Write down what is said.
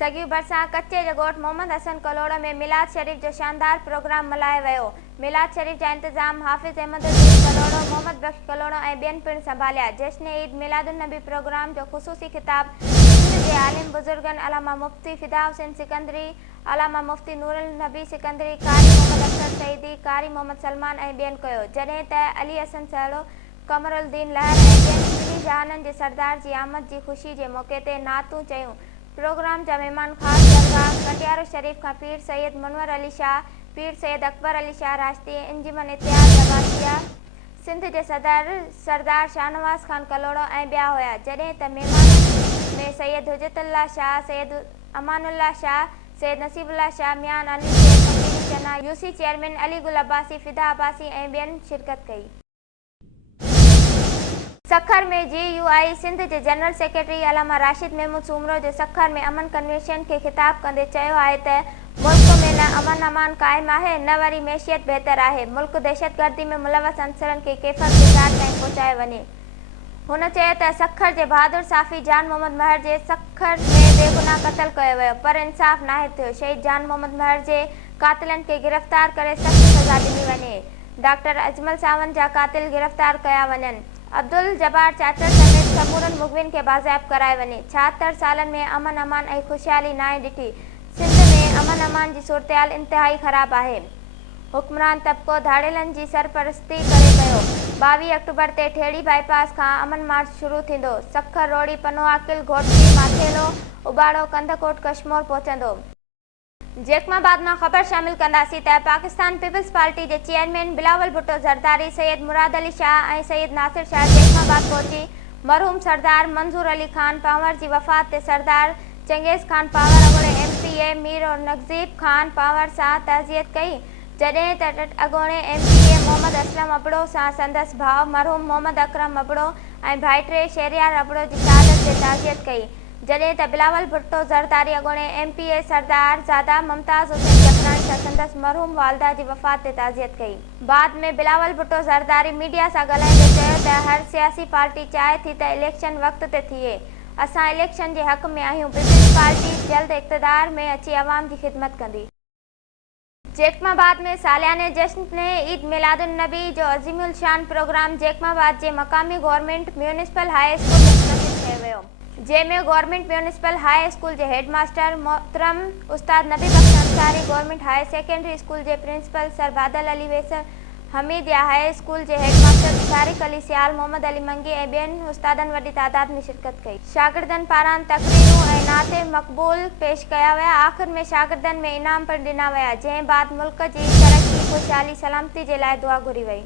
सगी भरिसां कच्चे जे ॻोठ मोहम्मद हसन कलोड़ में मिलाद शरीफ़ जो शानदार प्रोग्राम मल्हायो वियो। मिलाद शरीफ़ जा इंतज़ाम हाफ़िज़ अहमदुद्दीन कलोड़ो, मोहम्मद बख्श कलोड़ो ऐं ॿियनि पिणु संभालिया। जश्न ईद मिलादुन्नबी प्रोग्राम जो ख़ुसूसी ख़िताब सिंध जे आलिम बुज़ुर्गनि अलामा मुफ्ती फिदा हुसैन सिकंदरी, अलामा मुफ्ती नूरुल नबी सिकंदरी, कारी मोहम्मद अख्तर सईदी, कारी मोहम्मद सलमान ऐं ॿियनि कयो, जॾहिं त अली हसन सहलो, कमरुद्दीन लहर ऐं ॿियनि दिनी जहाननि जे सरदार जी आमद जी ख़ुशी जे मौक़े ते नातूं चयूं। प्रोग्राम जा महिमान ख़ास दरगाह कटियारो शरीफ़ खां पीर सैयद मुनवर अली शाह, पीर सैयद अकबर अली शाह राश्ती, इंजमन इत्तेहाद अब्बासिया सिंध जे सरदार शाहनवाज़ खान कलोड़ो ऐं ॿिया हुआ, जॾहिं त महिमाननि में सैयद हुजतुल्लाह शाह, सैयद अमानुल्लाह शाह, सैयद नसीबुल्लाह शाह, मियान अली शेख फकीरी चना, यूसी चेयरमैन अली गुल अब्बासी, फिदा अब्बासी ऐं ॿियनि शिरकत कई। सखर में GUI सिंध जे जनरल सेक्रेटरी अलामा राशिद महमूद सूमरो जो सखर में अमन कन्वेंशन खे ख़िताब कंदे चयो आहे त मुल्क में न अमन क़ाइमु आहे, न वरी मैशियत बहितर आहे। मुल्क दहशतगर्दी में मुलवस अंसरनि खे केफ़र किरदार ताईं पहुचाए वञे। हुन चयो त सखर जे बहादुर साफ़ी जान मोहम्मद महर जे सखर में बेगुनाह क़त्ल कयो वियो, पर इंसाफ़ नाहे थियो। शहीद जान मोहम्मद महर जे क़ातिलनि खे गिरफ़्तार करे सख़्त सज़ा ॾिनी वञे। डॉक्टर अजमल सावंत जा क़ातिल गिरफ़्तार कया वञनि। अब्दुल जब्बार चाचड़ समेत समूरनि मुग़विन खे बाज़ाइब कराए वञे। 76 सालनि में अमन अमान ऐं ख़ुशहाली नाहे ॾिठी। सिंध में अमन अमान जी सूरतहाल इंतिहाई ख़राब आहे। हुक्मरान तबिक़ो धाड़ेलनि जी सरपरस्ती करे पियो। 22 अक्टूबर ते ठेड़ी बाईपास खां अमन मार्च शुरू थींदो। सखर रोड़ी पनोआकिल घोटकी माथेलो उबाड़ो कंदकोट कशमोर पहुचंदो। जैकमाबाद मां ख़बर शामिल कंदासीं त पाकिस्तान पीपल्स पार्टी जे चेयरमैन बिलावल भुट्टो ज़रदारी, सैयद मुराद अली शाह ऐं सैयद नासिर शाह जैकमाबाद पहुची मरहूम सरदार मंज़ूर अली खान पांवर जी वफ़ात ते सरदार चंगेज़ खान पांवर अॻोणे MPA मीर और नज़ीब खान पांवर सां तज़ियत कई, जॾहिं त अॻोणे MPA मोहम्मद असलम अबड़ो सां संदसि भाउ मरहूम मोहम्मद अकरम अबड़ो ऐं भाइटे शहरियार अबड़ो जी शहादत ते ताज़ियत कई, जॾहिं त बिलावल भुट्टो ज़रदारी अॻोणे MPA सरदार ज़ादा मुमताज़ हुसैन जफरानी सां संदसि मरहूम वालदा जी वफ़ात ते ताज़ियत कई। बाद में बिलावल भुट्टो ज़रदारी मीडिया सां ॻाल्हाईंदे चयो त हर सियासी पार्टी चाहे थी त इलेक्शन वक़्त ते थिए। असां इलेक्शन जे हक़ में आहियूं। पीपल्स पार्टी जल्द इक़्तिदार में अची अवाम जी ख़िदमत कंदी। जैकमाबाद में सालियाने जश्न ईद मिलादुन्नबी जो अज़ीमुल शान प्रोग्राम जैकमाबाद जे मक़ामी गवर्नमेंट म्यूनिसिपल हाई स्कूल में मुनक़िद कयो वियो, जंहिंमें गवर्नमेंट म्यूनिसिपल हाई स्कूल जे हेडमास्टर मोहतरम उस्ताद Nabi Bakhsh Ansari, government higher secondary school जे principal sir Badal Ali Wesar, Hamidia high school जे हेडमास्टर तारिक अली सियाल, मोहम्मद अली मंगी ऐं ॿियनि उस्तादनि वॾी तादाद में शिरकत कई। शागिर्दनि पारां तक़रीरूं ऐं नाते मक़बूल पेश कया विया। आख़िर में शागिर्दनि में इनाम पिणु ॾिना विया, जंहिं बाद मुल्क जी तरक़ी, ख़ुशहाली, सलामती जे लाइ दुआ घुरी वई।